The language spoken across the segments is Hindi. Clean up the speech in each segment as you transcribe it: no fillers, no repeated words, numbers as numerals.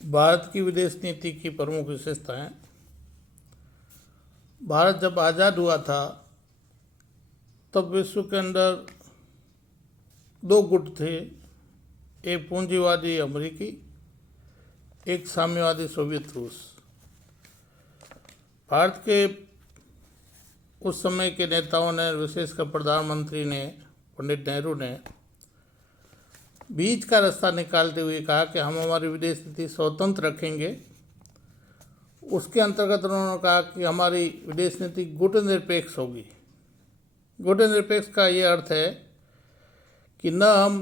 भारत की विदेश नीति की प्रमुख विशेषताएं। भारत जब आज़ाद हुआ था तब विश्व के अंदर दो गुट थे, एक पूंजीवादी अमेरिकी, एक साम्यवादी सोवियत रूस। भारत के उस समय के नेताओं ने, विशेषकर प्रधानमंत्री ने, पंडित नेहरू ने बीच का रास्ता निकालते हुए कहा कि हम हमारी विदेश नीति स्वतंत्र रखेंगे। उसके अंतर्गत उन्होंने कहा कि हमारी विदेश नीति गुटनिरपेक्ष होगी। गुटनिरपेक्ष का ये अर्थ है कि न हम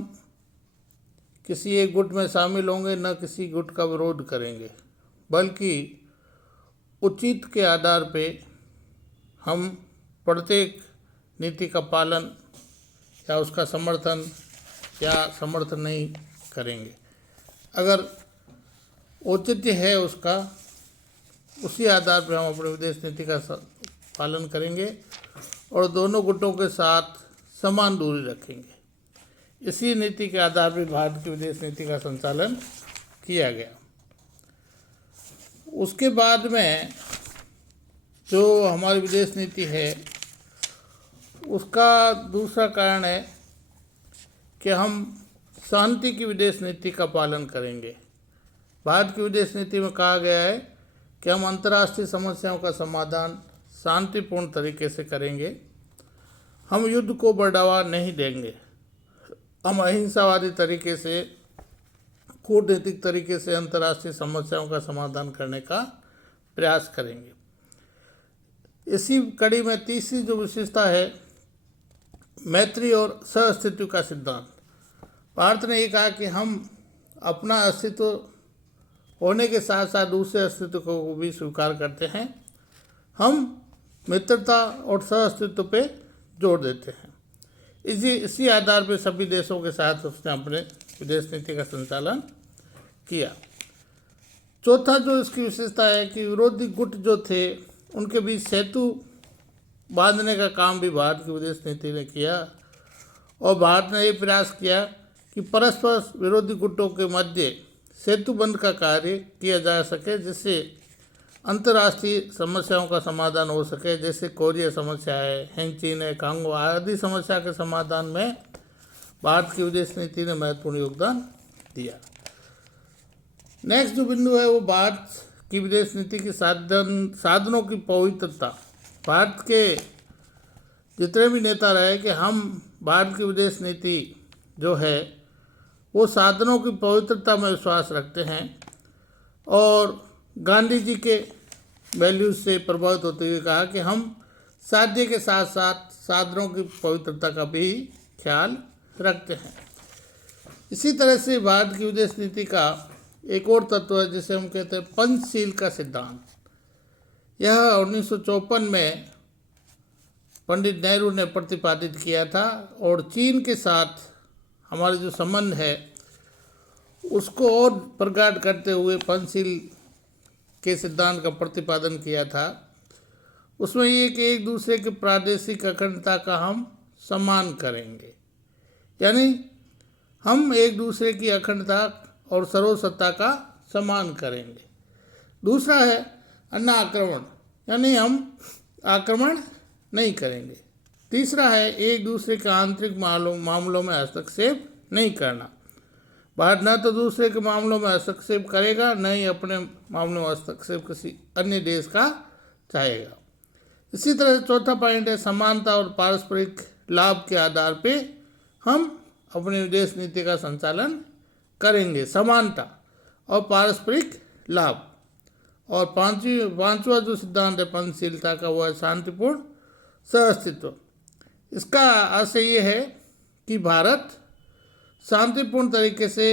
किसी एक गुट में शामिल होंगे, न किसी गुट का विरोध करेंगे, बल्कि उचित के आधार पे हम प्रत्येक नीति का पालन या उसका समर्थन या समर्थन नहीं करेंगे। अगर औचित्य है उसका, उसी आधार पर हम अपनी विदेश नीति का पालन करेंगे और दोनों गुटों के साथ समान दूरी रखेंगे। इसी नीति के आधार पर भारत की विदेश नीति का संचालन किया गया। उसके बाद में जो हमारी विदेश नीति है उसका दूसरा कारण है कि हम शांति की विदेश नीति का पालन करेंगे। भारत की विदेश नीति में कहा गया है कि हम अंतर्राष्ट्रीय समस्याओं का समाधान शांतिपूर्ण तरीके से करेंगे। हम युद्ध को बढ़ावा नहीं देंगे। हम अहिंसावादी तरीके से, कूटनीतिक तरीके से अंतर्राष्ट्रीय समस्याओं का समाधान करने का प्रयास करेंगे। इसी कड़ी में तीसरी जो विशेषता है, मैत्री और सहअस्तित्व का सिद्धांत। भारत ने ये कहा कि हम अपना अस्तित्व होने के साथ साथ दूसरे अस्तित्व को भी स्वीकार करते हैं। हम मित्रता और सहअस्तित्व पे जोर देते हैं। इसी आधार पर सभी देशों के साथ उसने अपने विदेश नीति का संचालन किया। चौथा जो इसकी विशेषता है कि विरोधी गुट जो थे उनके बीच सेतु बांधने का काम भी भारत की विदेश नीति ने किया और भारत ने ये प्रयास किया कि परस्पर विरोधी गुटों के मध्य सेतुबंध का कार्य किया जा सके, जिससे अंतर्राष्ट्रीय समस्याओं का समाधान हो सके। जैसे कोरिया समस्या है, हेंचीन है, कांगो आदि समस्या के समाधान में भारत की विदेश नीति ने महत्वपूर्ण योगदान दिया। नेक्स्ट जो बिंदु है वो भारत की विदेश नीति की साधनों की पवित्रता। भारत के जितने भी नेता रहे कि हम भारत की विदेश नीति जो है वो साधनों की पवित्रता में विश्वास रखते हैं और गांधी जी के वैल्यूज से प्रभावित होते हुए कहा कि हम साध्य के साथ साथ साधनों की पवित्रता का भी ख्याल रखते हैं। इसी तरह से भारत की विदेश नीति का एक और तत्व है जिसे हम कहते हैं पंचशील का सिद्धांत। यह 1954 में पंडित नेहरू ने प्रतिपादित किया था और चीन के साथ हमारे जो संबंध है उसको और प्रगाढ़ करते हुए पंचशील के सिद्धांत का प्रतिपादन किया था। उसमें ये कि एक दूसरे की प्रादेशिक अखंडता का हम सम्मान करेंगे, यानी हम एक दूसरे की अखंडता और सर्वसत्ता का सम्मान करेंगे। दूसरा है अन्य आक्रमण, यानी हम आक्रमण नहीं करेंगे। तीसरा है एक दूसरे के आंतरिक मामलों में हस्तक्षेप नहीं करना। भारत न तो दूसरे के मामलों में हस्तक्षेप करेगा, न ही अपने मामलों में हस्तक्षेप किसी अन्य देश का चाहेगा। इसी तरह से चौथा पॉइंट है समानता और पारस्परिक लाभ के आधार पे हम अपनी विदेश नीति का संचालन करेंगे। समानता और पारस्परिक लाभ। और पांचवा जो सिद्धांत है पंचशीलता का वो है शांतिपूर्ण सहअस्तित्व। इसका आशय ये है कि भारत शांतिपूर्ण तरीके से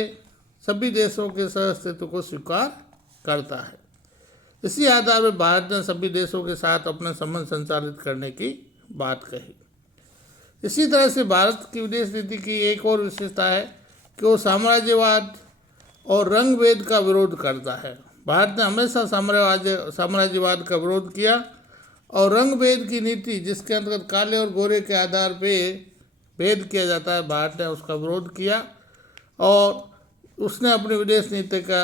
सभी देशों के सहअस्तित्व को स्वीकार करता है। इसी आधार पर भारत ने सभी देशों के साथ अपने संबंध संचालित करने की बात कही। इसी तरह से भारत की विदेश नीति की एक और विशेषता है कि वो साम्राज्यवाद और रंगभेद का विरोध करता है। भारत ने हमेशा साम्राज्यवाद का विरोध किया और रंगभेद की नीति, जिसके अंतर्गत काले और गोरे के आधार पे भेद किया जाता है, भारत ने उसका विरोध किया और उसने अपनी विदेश नीति का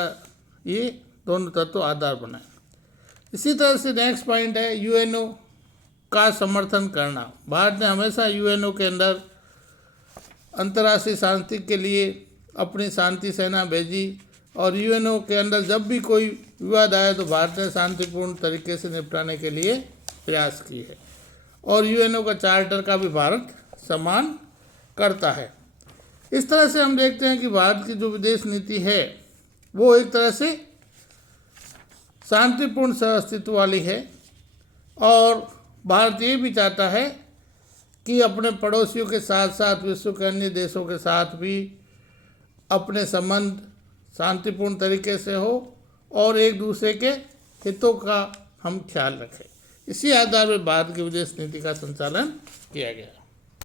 ये दोनों तत्व आधार बनाए। इसी तरह से नेक्स्ट पॉइंट है यूएनओ का समर्थन करना। भारत ने हमेशा यूएनओ के अंदर अंतर्राष्ट्रीय शांति के लिए अपनी शांति सेना भेजी और यूएनओ के अंदर जब भी कोई विवाद आया तो भारत ने शांतिपूर्ण तरीके से निपटाने के लिए प्रयास किए है और यूएनओ का चार्टर का भी भारत सम्मान करता है। इस तरह से हम देखते हैं कि भारत की जो विदेश नीति है वो एक तरह से शांतिपूर्ण सहअस्तित्व वाली है और भारत ये भी चाहता है कि अपने पड़ोसियों के साथ साथ विश्व के अन्य देशों के साथ भी अपने संबंध शांतिपूर्ण तरीके से हो और एक दूसरे के हितों का हम ख्याल रखें। इसी आधार पर भारत की विदेश नीति का संचालन किया गया।